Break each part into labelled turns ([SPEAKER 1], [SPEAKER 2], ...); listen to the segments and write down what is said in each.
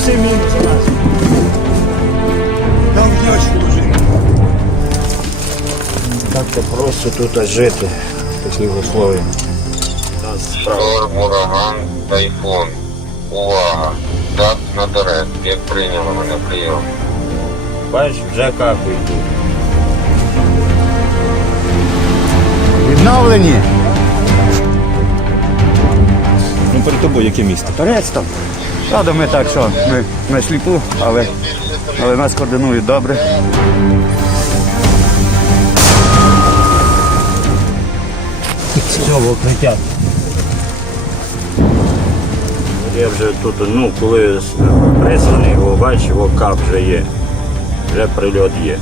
[SPEAKER 1] Неси міну за нас. Там дівчинку лежить.
[SPEAKER 2] Так-то просто тут жити в таких условиях.
[SPEAKER 3] Шторм, ураган, тайфун. Увага! Так наперед. Як прийняли мене прийом?
[SPEAKER 2] Бачиш, вже капають тут.
[SPEAKER 4] Відновлені.
[SPEAKER 1] Ну, перед тобою яке місто?
[SPEAKER 4] Торець там. Правда, ми так, що ми на сліпу, але нас координують добре.
[SPEAKER 2] Все, в укриття. Я вже тут, коли присланий, його бачив, кап вже є. Вже прильот є.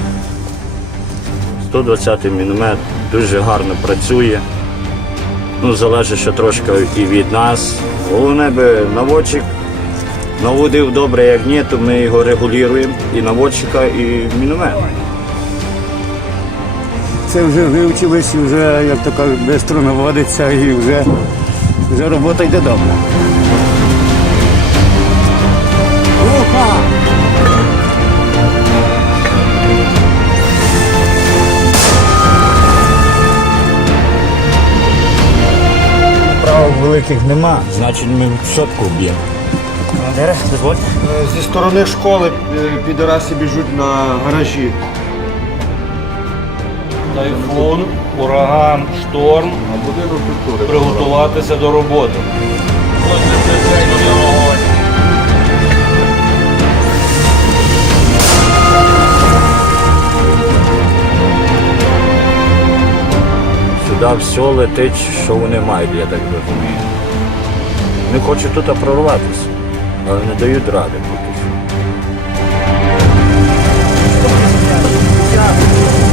[SPEAKER 2] 120-й міномет дуже гарно працює. Залежить ще трошки і від нас. Головне би наводчик наводив добре, як ні, то ми його регулюємо і наводчика, і міномет.
[SPEAKER 4] Це вже вивчились, і вже, як то кажуть, швидко наводиться і вже робота йде добре.
[SPEAKER 2] Правил великих нема, значить ми в сотку б'ємо. Командире, дозвольте.
[SPEAKER 1] Зі сторони школи підараси біжуть на гаражі.
[SPEAKER 5] Тайфун, ураган, шторм. Приготуватися до роботи.
[SPEAKER 2] Сюди все летить, що вони мають, я так розумію. Вони хочуть тут прорватися, але не дають ради поки що.